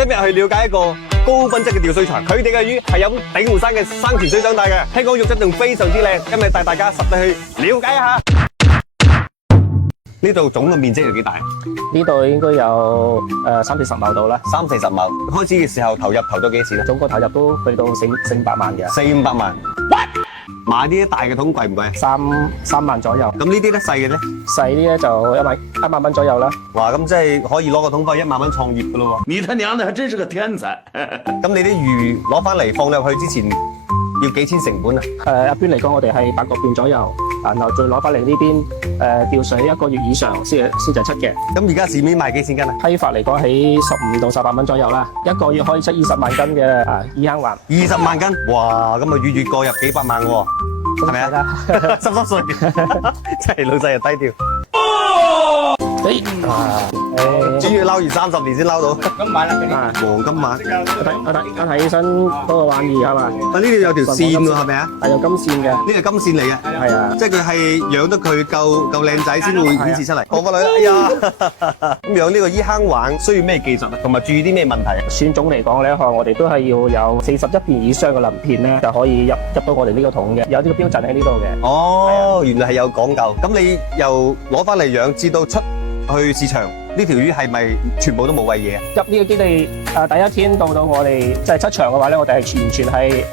今日去了解一個高品質嘅釣水場，佢哋嘅魚係飲鼎湖山嘅生泉水長大嘅，聽講肉質仲非常之靚。今日帶大家實地去了解一下。呢度總嘅面積有幾大？呢度應該有30-40畝度啦。30-40畝。開始嘅時候投咗幾錢啊？總個投入都去到400-500萬嘅。400-500萬。What？買呢啲大嘅桶貴唔貴啊？3萬左右。咁呢啲咧細嘅咧？細啲咧就1萬蚊左右啦。哇！咁即係可以攞個桶費1萬蚊創業噶咯喎。你他娘的還真是個天才。咁你啲魚攞翻嚟放入去之前要幾錢成本啊？一般嚟講，我哋係8個半左右，然後再攞翻嚟呢邊釣水1個月以上先至出嘅。咁而家市面賣幾錢斤啊？批發嚟講喺15到18蚊左右啦，一個月可以出20萬斤嘅伊坑環。20萬斤，哇！咁啊月過入幾百萬喎，係咪啊？濕碎，真係老細又低調。主要撈完30年先撈到。金晚啦，嗰啲黃金晚。我睇起身嗰個玩意係嘛？啊呢度有條線喎，係咪啊？係有金線嘅。呢係金線嚟嘅。係啊。即係佢係養得佢夠靚仔先會顯示出嚟。放翻嚟啦，哎呀！咁養呢個伊坑環需要咩技術啊？同埋注意啲咩問題啊？選種嚟講咧，我哋都係要有41片以上嘅鱗片咧，就可以入到我哋呢個桶嘅。有呢個標準喺呢度嘅。哦，原來係有講究。咁你又攞翻嚟養，至到出去市場，呢條魚係咪全部都冇餵嘢啊？入呢個基地第一天到我哋即係出場嘅話咧，我哋係完全係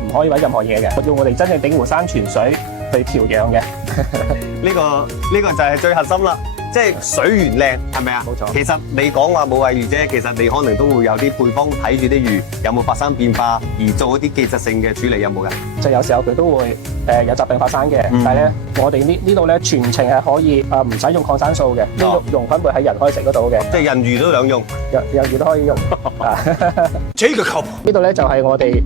唔可以餵任何嘢嘅，用我哋真正鼎湖山泉水去調養嘅。呢個就係最核心啦，即係水源靚，係咪啊？冇錯。其實你講話冇餵魚啫，其實你可能都會有啲配方睇住啲魚有冇發生變化，而做一啲技術性嘅處理，有冇㗎？就有時候佢都會有疾病發生嘅，但係咧我哋呢度咧全程係可以唔使用抗生素嘅，呢個用品會喺人可以食得到嘅，即係人魚都兩用，人魚都可以用。這個靠譜。呢度咧就係我哋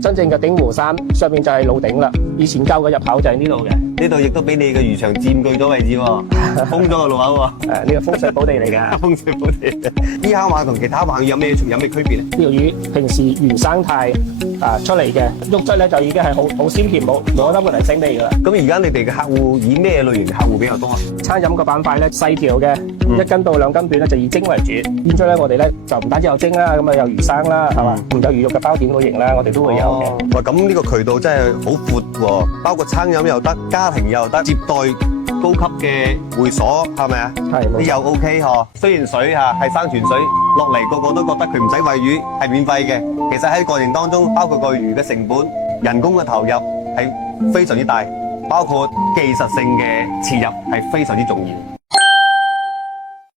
真正嘅鼎湖山，上面就係老鼎啦。以前舊嘅入口就係呢度嘅。呢度亦都俾你嘅漁場佔據咗位置喎，封咗個路口喎。呢個風水寶地嚟㗎。風水寶地。伊坑環同其他環有咩區別咧？呢條魚平時原生態出嚟嘅肉質咧就已經係好鮮甜，冇得個泥腥味㗎啦。咁而家你哋嘅客戶以咩類型嘅客戶比較多啊？餐飲個板塊咧細條嘅，1斤到2斤段咧就以蒸為主。變咗咧我哋咧就唔單止有蒸啦，咁啊有魚生啦，係嘛，有魚肉嘅包點類型啦，我哋都會有嘅。哇！咁呢個渠道真係好闊喎，包括餐飲又得，家庭又得，接待高級嘅會所係咪啊？係。啲又 OK 嗬。雖然水係生泉水落嚟，個個都覺得佢唔使餵魚，係免費嘅。其實喺過程當中，包括個魚嘅成本、人工嘅投入係非常之大，包括技術性嘅切入係非常之重要。